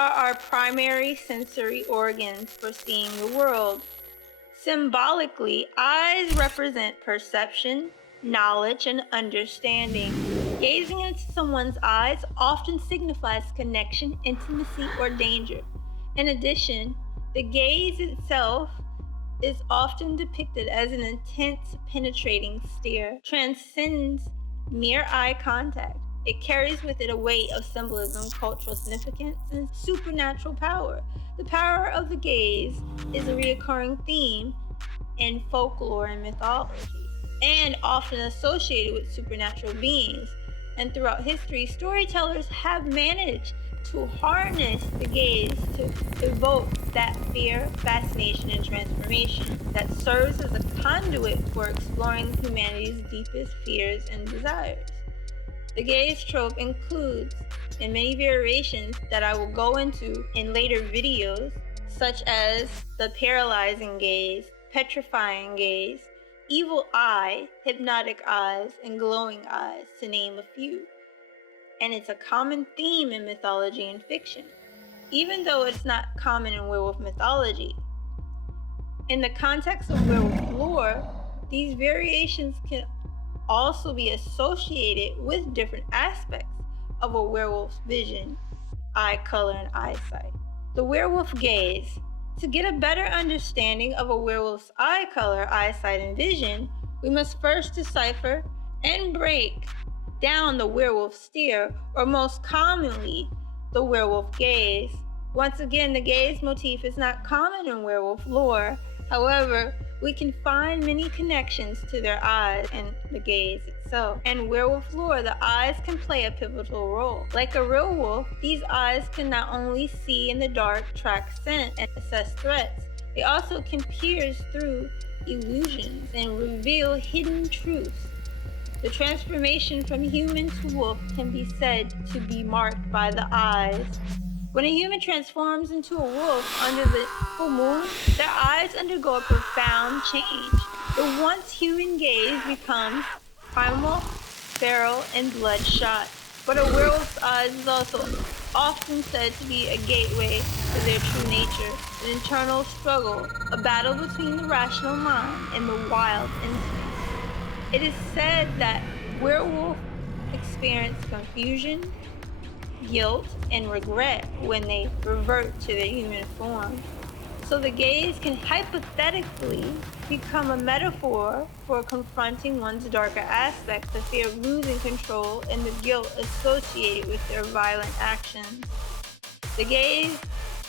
are our primary sensory organs for seeing the world. Symbolically, eyes represent perception, knowledge, and understanding. Gazing into someone's eyes often signifies connection, intimacy, or danger. In addition, the gaze itself is often depicted as an intense, penetrating stare, transcends mere eye contact. It carries with it a weight of symbolism, cultural significance, and supernatural power. The power of the gaze is a recurring theme in folklore and mythology, and often associated with supernatural beings. And throughout history, storytellers have managed to harness the gaze to evoke that fear, fascination, and transformation that serves as a conduit for exploring humanity's deepest fears and desires. The gaze trope includes, in many variations that I will go into in later videos, such as the paralyzing gaze, petrifying gaze, evil eye, hypnotic eyes, and glowing eyes, to name a few. And it's a common theme in mythology and fiction, even though it's not common in werewolf mythology. In the context of werewolf lore, these variations can also be associated with different aspects of a werewolf's vision, eye color, and eyesight. The werewolf gaze. To get a better understanding of a werewolf's eye color, eyesight, and vision, we must first decipher and break down the werewolf stare, or most commonly, the werewolf gaze. Once again, the gaze motif is not common in werewolf lore. However, we can find many connections to their eyes and the gaze itself. In werewolf lore, the eyes can play a pivotal role. Like a real wolf, these eyes can not only see in the dark, track scent, and assess threats, they also can pierce through illusions and reveal hidden truths. The transformation from human to wolf can be said to be marked by the eyes. When a human transforms into a wolf under the full moon, their eyes undergo a profound change. The once human gaze becomes primal, feral, and bloodshot. But a werewolf's eyes is also often said to be a gateway to their true nature, an internal struggle, a battle between the rational mind and the wild instincts. It is said that werewolves experience confusion, guilt, and regret when they revert to their human form. So the gaze can hypothetically become a metaphor for confronting one's darker aspects, the fear of losing control, and the guilt associated with their violent actions. The gaze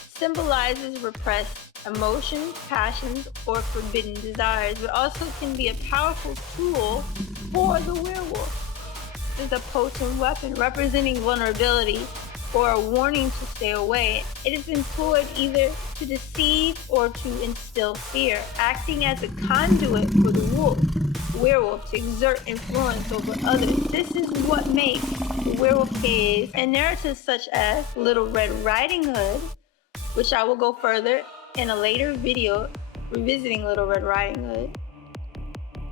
symbolizes repressed emotions, passions, or forbidden desires, but also can be a powerful tool for the werewolf. It is a potent weapon representing vulnerability or a warning to stay away. It is employed either to deceive or to instill fear, acting as a conduit for the werewolf to exert influence over others. This is what makes the werewolf gaze and narratives such as Little Red Riding Hood, which I will go further in a later video revisiting Little Red Riding Hood,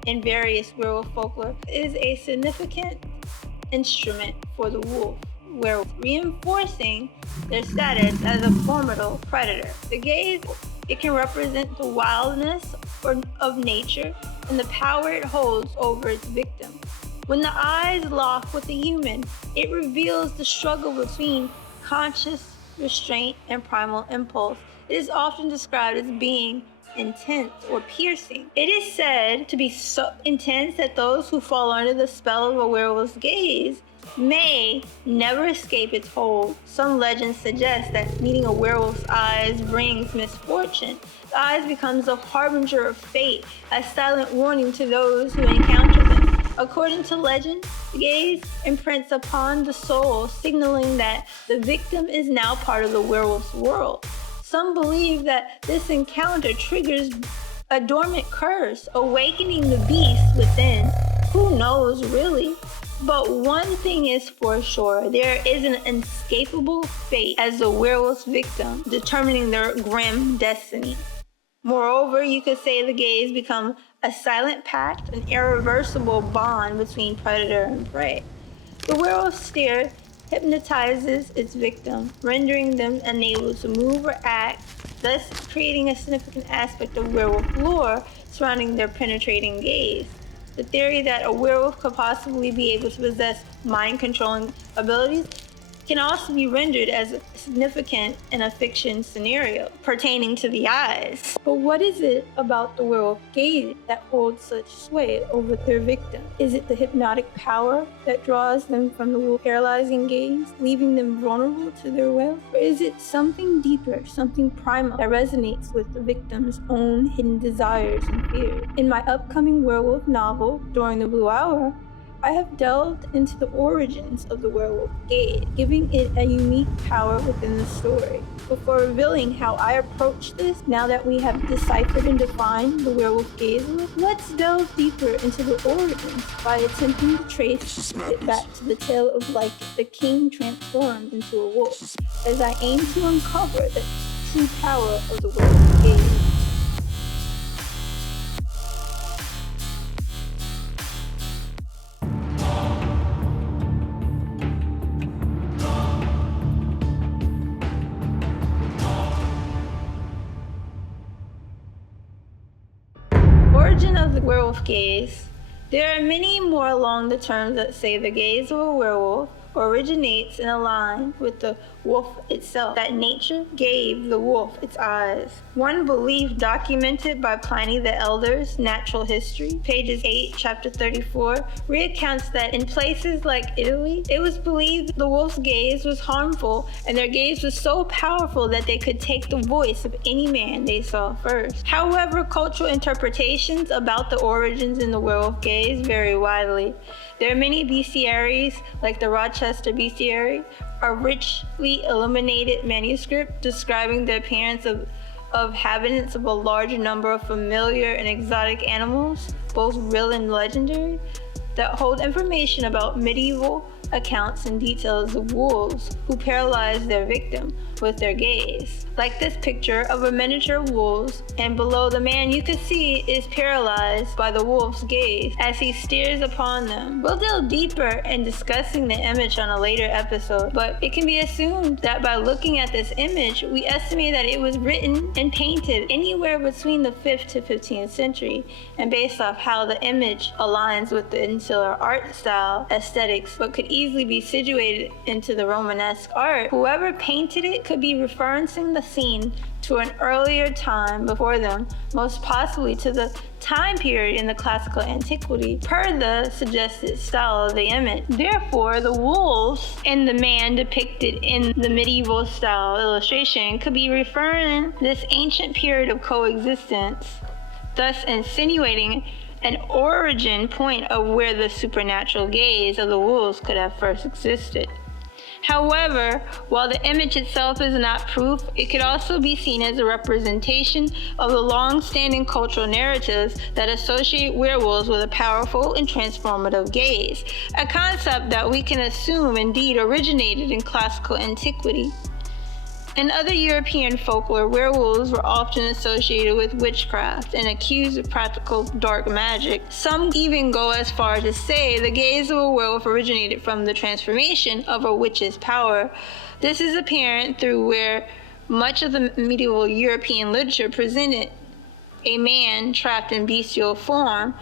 in various werewolf folklore, is a significant instrument for the werewolf, reinforcing their status as a formidable predator. The gaze, it can represent the wildness of nature and the power it holds over its victim. When the eyes lock with the human, it reveals the struggle between conscious restraint and primal impulse. It is often described as being intense or piercing. It is said to be so intense that those who fall under the spell of a werewolf's gaze may never escape its hold. Some legends suggest that meeting a werewolf's eyes brings misfortune. The eyes becomes a harbinger of fate, a silent warning to those who encounter them. According to legend, the gaze imprints upon the soul, signaling that the victim is now part of the werewolf's world. Some believe that this encounter triggers a dormant curse, awakening the beast within. Who knows, really? But one thing is for sure, there is an inescapable fate as the werewolf's victim, determining their grim destiny. Moreover, you could say the gaze becomes a silent pact, an irreversible bond between predator and prey. The werewolf stare hypnotizes its victim, rendering them unable to move or act, thus creating a significant aspect of werewolf lore surrounding their penetrating gaze. The theory that a werewolf could possibly be able to possess mind-controlling abilities can also be rendered as significant in a fiction scenario pertaining to the eyes. But what is it about the werewolf gaze that holds such sway over their victim? Is it the hypnotic power that draws them from the wolf's paralyzing gaze, leaving them vulnerable to their will? Or is it something deeper, something primal that resonates with the victim's own hidden desires and fears? In my upcoming werewolf novel, During the Blue Hour, I have delved into the origins of the werewolf gaze, giving it a unique power within the story. Before revealing how I approach this, now that we have deciphered and defined the werewolf gaze, let's delve deeper into the origins by attempting to trace it back to the tale of Lycaon, the king transformed into a wolf, as I aim to uncover the true power of the werewolf gaze. Origin of the werewolf gaze. There are many more along the terms that say the gaze of a werewolf originates in a line with the wolf itself, that nature gave the wolf its eyes. One belief documented by Pliny the Elder's Natural History, pages 8, chapter 34, recounts that in places like Italy, it was believed the wolf's gaze was harmful, and their gaze was so powerful that they could take the voice of any man they saw first. However, cultural interpretations about the origins in the werewolf gaze vary widely. There are many bestiaries, like the Rochester Bestiary, a richly illuminated manuscript describing the appearance of inhabitants of a large number of familiar and exotic animals, both real and legendary, that hold information about medieval accounts and details of wolves who paralyzed their victim with their gaze. Like this picture of a miniature of wolves, and below the man you can see is paralyzed by the wolf's gaze as he stares upon them. We'll delve deeper in discussing the image on a later episode, but it can be assumed that by looking at this image, we estimate that it was written and painted anywhere between the 5th to 15th century, and based off how the image aligns with the insular art style aesthetics, but could easily be situated into the Romanesque art, whoever painted it could be referencing the scene to an earlier time before them, most possibly to the time period in the classical antiquity, per the suggested style of the image. Therefore, the wolves and the man depicted in the medieval style illustration could be referring this ancient period of coexistence, thus insinuating an origin point of where the supernatural gaze of the wolves could have first existed. However, while the image itself is not proof, it could also be seen as a representation of the long-standing cultural narratives that associate werewolves with a powerful and transformative gaze, a concept that we can assume indeed originated in classical antiquity. In other European folklore, werewolves were often associated with witchcraft and accused of practical dark magic. Some even go as far as to say the gaze of a werewolf originated from the transformation of a witch's power. This is apparent through where much of the medieval European literature presented a man trapped in bestial form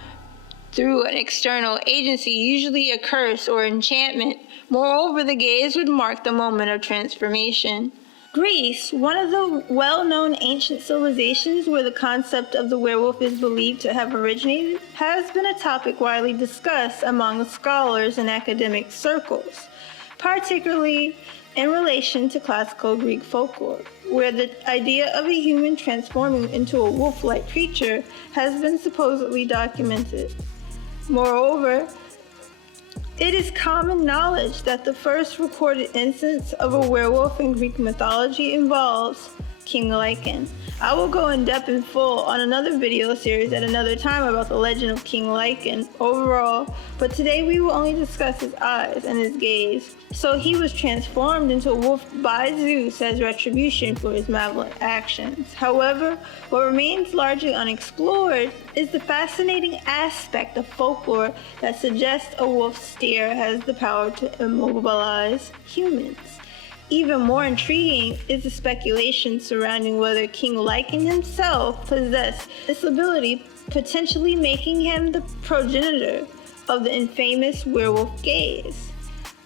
through an external agency, usually a curse or enchantment. Moreover, the gaze would mark the moment of transformation. Greece, one of the well-known ancient civilizations where the concept of the werewolf is believed to have originated, has been a topic widely discussed among scholars in academic circles, particularly in relation to classical Greek folklore, where the idea of a human transforming into a wolf-like creature has been supposedly documented. Moreover, it is common knowledge that the first recorded instance of a werewolf in Greek mythology involves King Lycaon. I will go in depth and full on another video series at another time about the legend of King Lycaon overall, but today we will only discuss his eyes and his gaze. So he was transformed into a wolf by Zeus as retribution for his malevolent actions. However, what remains largely unexplored is the fascinating aspect of folklore that suggests a wolf's stare has the power to immobilize humans. Even more intriguing is the speculation surrounding whether King Lycaon himself possessed this ability, potentially making him the progenitor of the infamous werewolf gaze.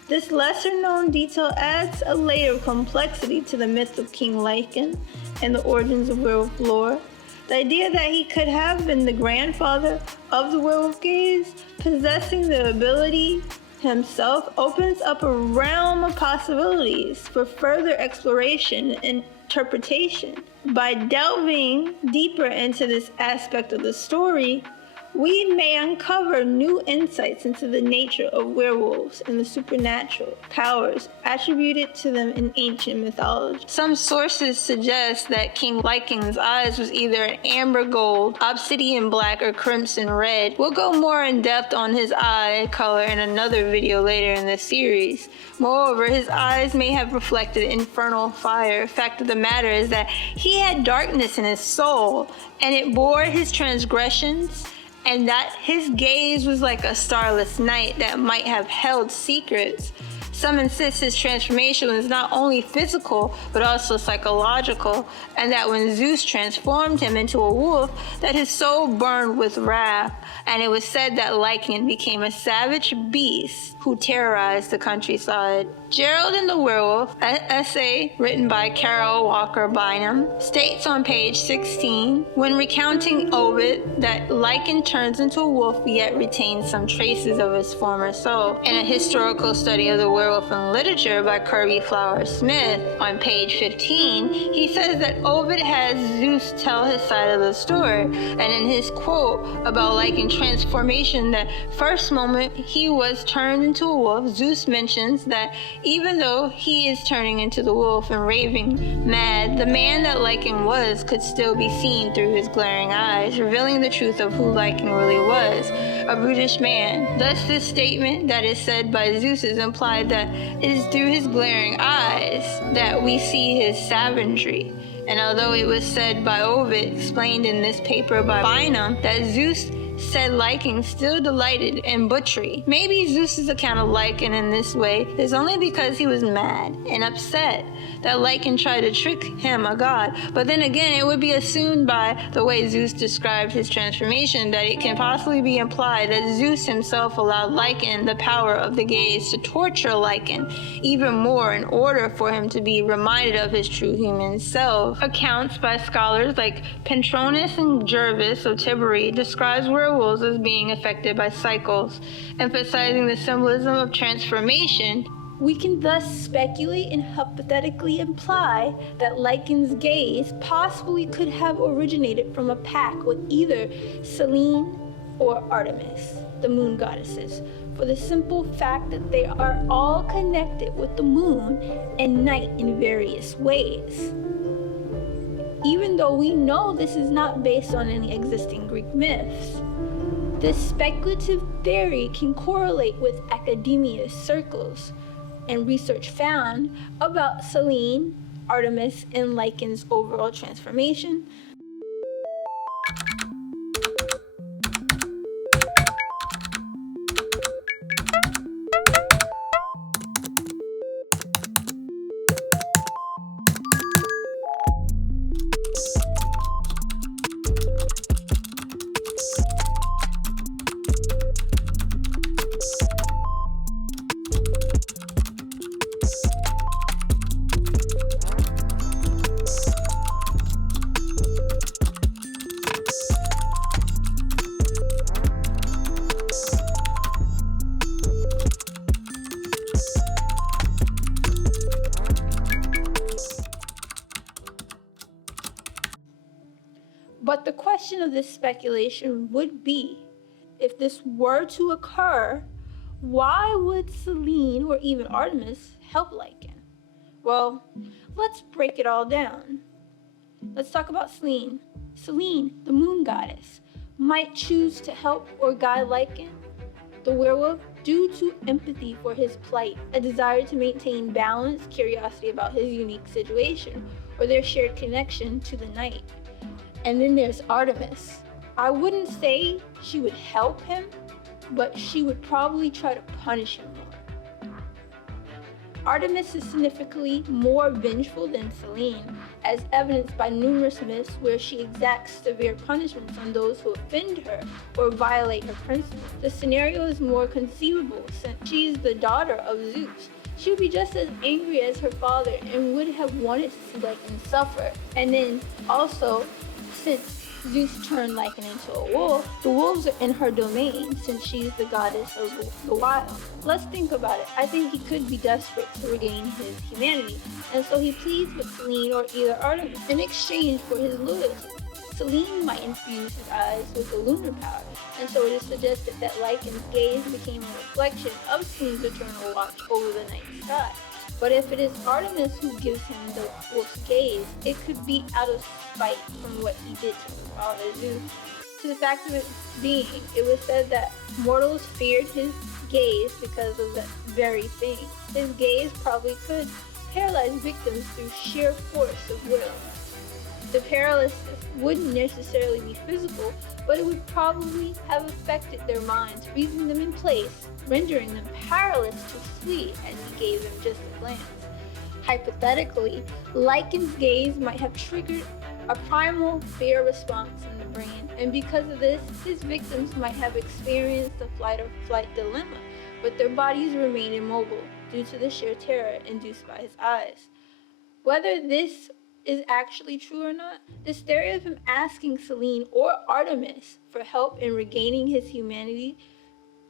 This lesser-known detail adds a layer of complexity to the myth of King Lycaon and the origins of werewolf lore. The idea that he could have been the grandfather of the werewolf gaze, possessing the ability himself, opens up a realm of possibilities for further exploration and interpretation. By delving deeper into this aspect of the story, we may uncover new insights into the nature of werewolves and the supernatural powers attributed to them in ancient mythology. Some sources suggest that King Lycaon's eyes was either an amber gold, obsidian black, or crimson red. We'll go more in depth on his eye color in another video later in this series. Moreover, his eyes may have reflected infernal fire. Fact of the matter is that he had darkness in his soul, and it bore his transgressions, and that his gaze was like a starless night that might have held secrets. Some insist his transformation was not only physical, but also psychological, and that when Zeus transformed him into a wolf, that his soul burned with wrath, and it was said that Lycaon became a savage beast who terrorized the countryside. Gerald and the Werewolf, an essay written by Carol Walker Bynum, states on page 16, when recounting Ovid, that Lycaon turns into a wolf yet retains some traces of his former soul. In a historical study of the werewolf in literature by Kirby Flower Smith, on page 15, he says that Ovid has Zeus tell his side of the story, and in his quote about Lycaon's transformation, that first moment he was turned into a wolf, Zeus mentions that even though he is turning into the wolf and raving mad, the man that Lycaon was could still be seen through his glaring eyes, revealing the truth of who Lycaon really was, a brutish man. Thus, this statement that is said by Zeus is implied that it is through his glaring eyes that we see his savagery. And although it was said by Ovid, explained in this paper by Bynum, that Zeus said Lycaon still delighted in butchery. Maybe Zeus's account of Lycaon in this way is only because he was mad and upset that Lycaon tried to trick him, a god. But then again, it would be assumed by the way Zeus described his transformation that it can possibly be implied that Zeus himself allowed Lycaon the power of the gaze to torture Lycaon even more in order for him to be reminded of his true human self. Accounts by scholars like Pentronus and Gervas of Tiberi describes werewolves as being affected by cycles, emphasizing the symbolism of transformation. We can thus speculate and hypothetically imply that Lycaon's gaze possibly could have originated from a pact with either Selene or Artemis, the moon goddesses, for the simple fact that they are all connected with the moon and night in various ways. Even though we know this is not based on any existing Greek myths, this speculative theory can correlate with academia circles and research found about Selene, Artemis, and Lycaon's overall transformation. But the question of this speculation would be, if this were to occur, why would Selene or even Artemis help Lycaon? Well, let's break it all down. Let's talk about Selene. Selene, the moon goddess, might choose to help or guide Lycaon, the werewolf, due to empathy for his plight, a desire to maintain balance, curiosity about his unique situation, or their shared connection to the night. And then there's Artemis. I wouldn't say she would help him, but she would probably try to punish him more. Artemis is significantly more vengeful than Selene, as evidenced by numerous myths where she exacts severe punishments on those who offend her or violate her principles. The scenario is more conceivable since she is the daughter of Zeus. She would be just as angry as her father and would have wanted to see Lycaon suffer. And then also, since Zeus turned Lycaon into a wolf, the wolves are in her domain since she's the goddess of the wild. Let's think about it. I think he could be desperate to regain his humanity, and so he pleads with Selene or either Artemis in exchange for his loyalty. Selene might infuse his eyes with the lunar power, and so it is suggested that Lycaon's gaze became a reflection of Selene's eternal watch over the night sky. But if it is Artemis who gives him the wolf's gaze, it could be out of spite from what he did to his father Zeus. To the fact of it being, it was said that mortals feared his gaze because of that very thing. His gaze probably could paralyze victims through sheer force of will. The paralysis wouldn't necessarily be physical, but it would probably have affected their minds, freezing them in place, rendering them powerless to flee as he gave them just a glance. Hypothetically, Lycaon's gaze might have triggered a primal fear response in the brain, and because of this, his victims might have experienced a flight or flight dilemma, but their bodies remain immobile due to the sheer terror induced by his eyes. Whether this is actually true or not, the story of him asking Selene or Artemis for help in regaining his humanity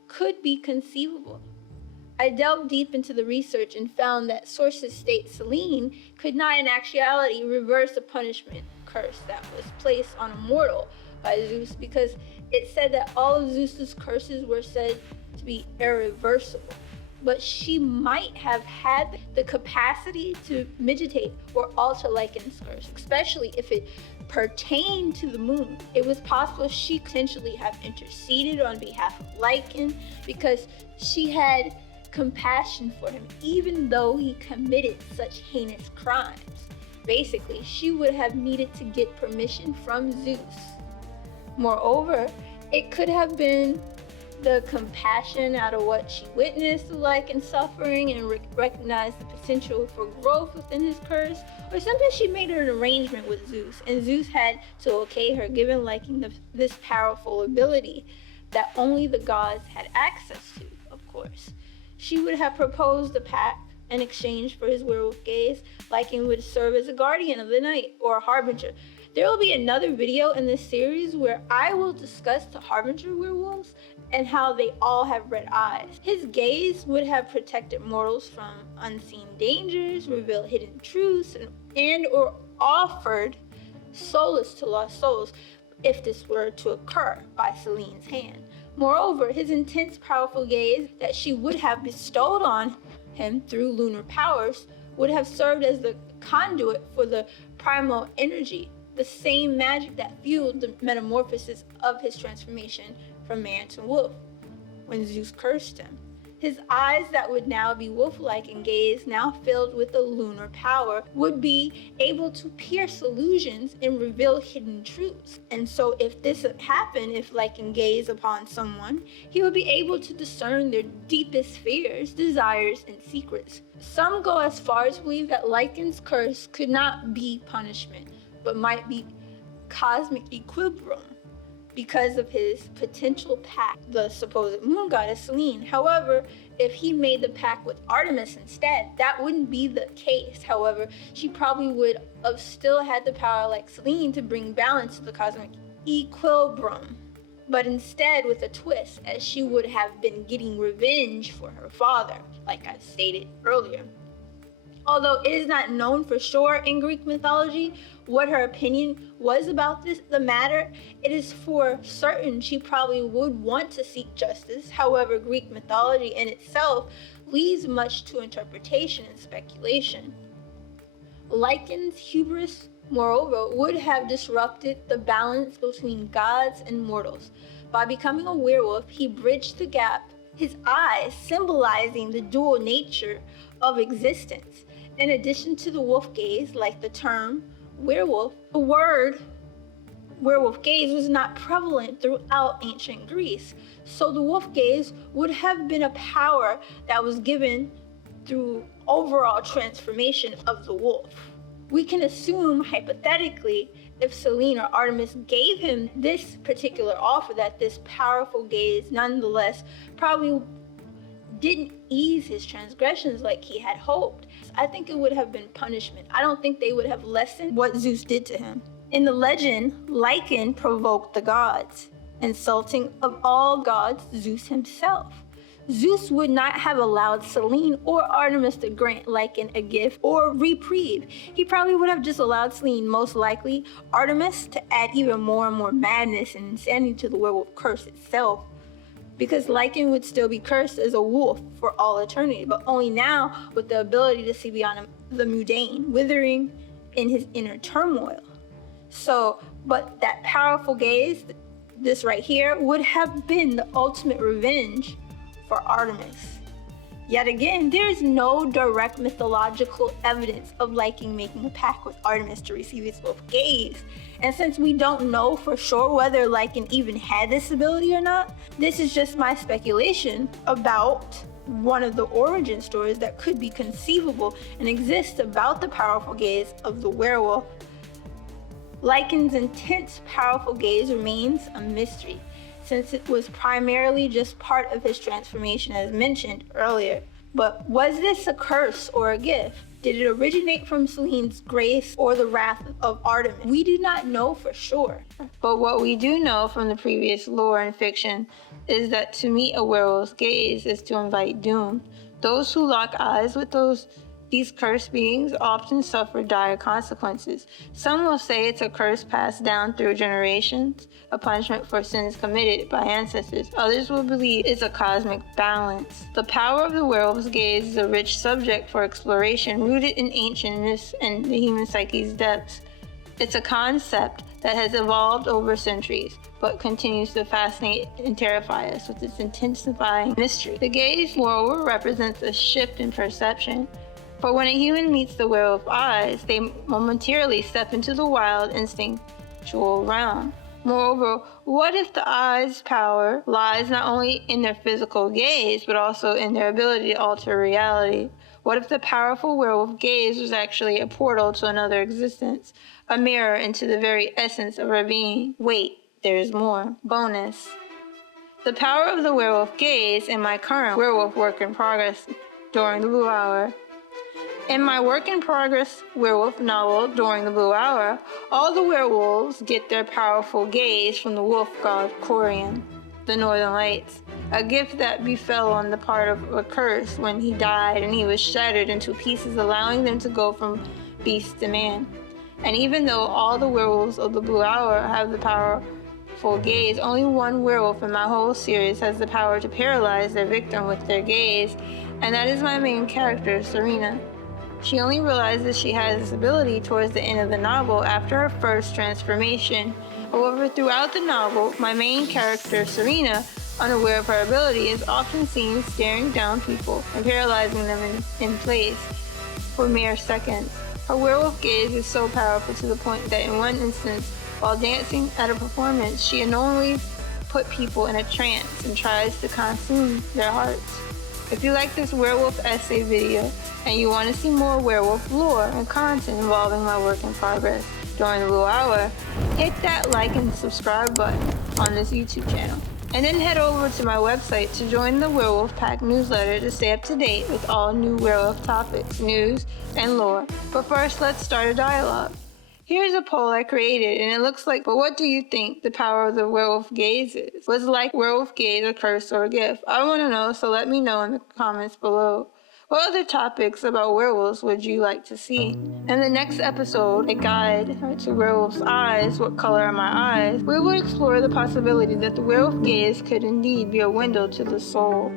could be conceivable. I delved deep into the research and found that sources state Selene could not in actuality reverse a punishment curse that was placed on a mortal by Zeus, because it said that all of Zeus's curses were said to be irreversible. But she might have had the capacity to mitigate or alter Lycaon's curse, especially if it pertained to the moon. It was possible she could potentially have interceded on behalf of Lycaon because she had compassion for him, even though he committed such heinous crimes. Basically, she would have needed to get permission from Zeus. Moreover, it could have been the compassion out of what she witnessed Lycaon suffering and recognized the potential for growth within his curse, or simply she made an arrangement with Zeus, and Zeus had to okay her, giving Lycaon this powerful ability that only the gods had access to, of course. She would have proposed a pact in exchange for his werewolf gaze. Lycaon would serve as a guardian of the night, or a harbinger. There will be another video in this series where I will discuss the harbinger werewolves and how they all have red eyes. His gaze would have protected mortals from unseen dangers, revealed hidden truths, and or offered solace to lost souls if this were to occur by Selene's hand. Moreover, his intense, powerful gaze that she would have bestowed on him through lunar powers would have served as the conduit for the primal energy, the same magic that fueled the metamorphosis of his transformation from man to wolf when Zeus cursed him. His eyes that would now be wolf-like and gaze, now filled with the lunar power, would be able to pierce illusions and reveal hidden truths. And so if this happened, if Lycaon gazed upon someone, he would be able to discern their deepest fears, desires, and secrets. Some go as far as to believe that Lycaon's curse could not be punishment, but might be cosmic equilibrium because of his potential pact, the supposed moon goddess Selene. However, if he made the pact with Artemis instead, that wouldn't be the case. However, she probably would have still had the power like Selene to bring balance to the cosmic equilibrium, but instead with a twist, as she would have been getting revenge for her father, like I stated earlier. Although it is not known for sure in Greek mythology what her opinion was about the matter, it is for certain she probably would want to seek justice. However, Greek mythology in itself leaves much to interpretation and speculation. Lycaon's hubris, moreover, would have disrupted the balance between gods and mortals. By becoming a werewolf, he bridged the gap, his eyes symbolizing the dual nature of existence. In addition to the wolf gaze, like the term werewolf, the word werewolf gaze was not prevalent throughout ancient Greece. So the wolf gaze would have been a power that was given through overall transformation of the wolf. We can assume, hypothetically, if Selene or Artemis gave him this particular offer, that this powerful gaze nonetheless probably didn't ease his transgressions like he had hoped. I think it would have been punishment. I don't think they would have lessened what Zeus did to him. In the legend, Lycaon provoked the gods, insulting of all gods Zeus himself. Zeus would not have allowed Selene or Artemis to grant Lycaon a gift or reprieve. He probably would have just allowed Selene, most likely Artemis, to add even more and more madness and insanity to the werewolf curse itself, because Lycaon would still be cursed as a wolf for all eternity, but only now with the ability to see beyond the mundane, withering in his inner turmoil. But that powerful gaze, this right here, would have been the ultimate revenge for Artemis. Yet again, there is no direct mythological evidence of Lycaon making a pact with Artemis to receive his wolf gaze. And since we don't know for sure whether Lycaon even had this ability or not, this is just my speculation about one of the origin stories that could be conceivable and exist about the powerful gaze of the werewolf. Lycaon's intense, powerful gaze remains a mystery, since it was primarily just part of his transformation as mentioned earlier. But was this a curse or a gift? Did it originate from Selene's grace or the wrath of Artemis? We do not know for sure. But what we do know from the previous lore and fiction is that to meet a werewolf's gaze is to invite doom. Those who lock eyes with these cursed beings often suffer dire consequences. Some will say it's a curse passed down through generations, a punishment for sins committed by ancestors. Others will believe it's a cosmic balance. The power of the werewolf's gaze is a rich subject for exploration, rooted in ancient myths and the human psyche's depths. It's a concept that has evolved over centuries, but continues to fascinate and terrify us with its intensifying mystery. The gaze, moreover, represents a shift in perception. For when a human meets the werewolf eyes, they momentarily step into the wild, instinctual realm. Moreover, what if the eye's power lies not only in their physical gaze, but also in their ability to alter reality? What if the powerful werewolf gaze was actually a portal to another existence, a mirror into the very essence of our being? Wait, there's more. Bonus. The power of the werewolf gaze in my current werewolf work in progress during the Blue Hour. In my work-in-progress werewolf novel, During the Blue Hour, all the werewolves get their powerful gaze from the wolf god Corian, the Northern Lights, a gift that befell on the part of a curse when he died and he was shattered into pieces, allowing them to go from beast to man. And even though all the werewolves of the Blue Hour have the powerful gaze, only one werewolf in my whole series has the power to paralyze their victim with their gaze, and that is my main character, Serena. She only realizes she has this ability towards the end of the novel after her first transformation. However, throughout the novel, my main character, Serena, unaware of her ability, is often seen staring down people and paralyzing them in place for mere seconds. Her werewolf gaze is so powerful to the point that in one instance, while dancing at a performance, she unknowingly put people in a trance and tries to consume their hearts. If you like this werewolf essay video and you want to see more werewolf lore and content involving my work in progress during the Blue Hour, hit that like and subscribe button on this YouTube channel. And then head over to my website to join the Werewolf Pack newsletter to stay up to date with all new werewolf topics, news, and lore. But first, let's start a dialogue. Here's a poll I created, and it looks like, but what do you think the power of the werewolf gaze is? Was like werewolf gaze a curse or a gift? I want to know, so let me know in the comments below. What other topics about werewolves would you like to see? In the next episode, A Guide to Werewolf's Eyes, What Color Are My Eyes? We will explore the possibility that the werewolf gaze could indeed be a window to the soul.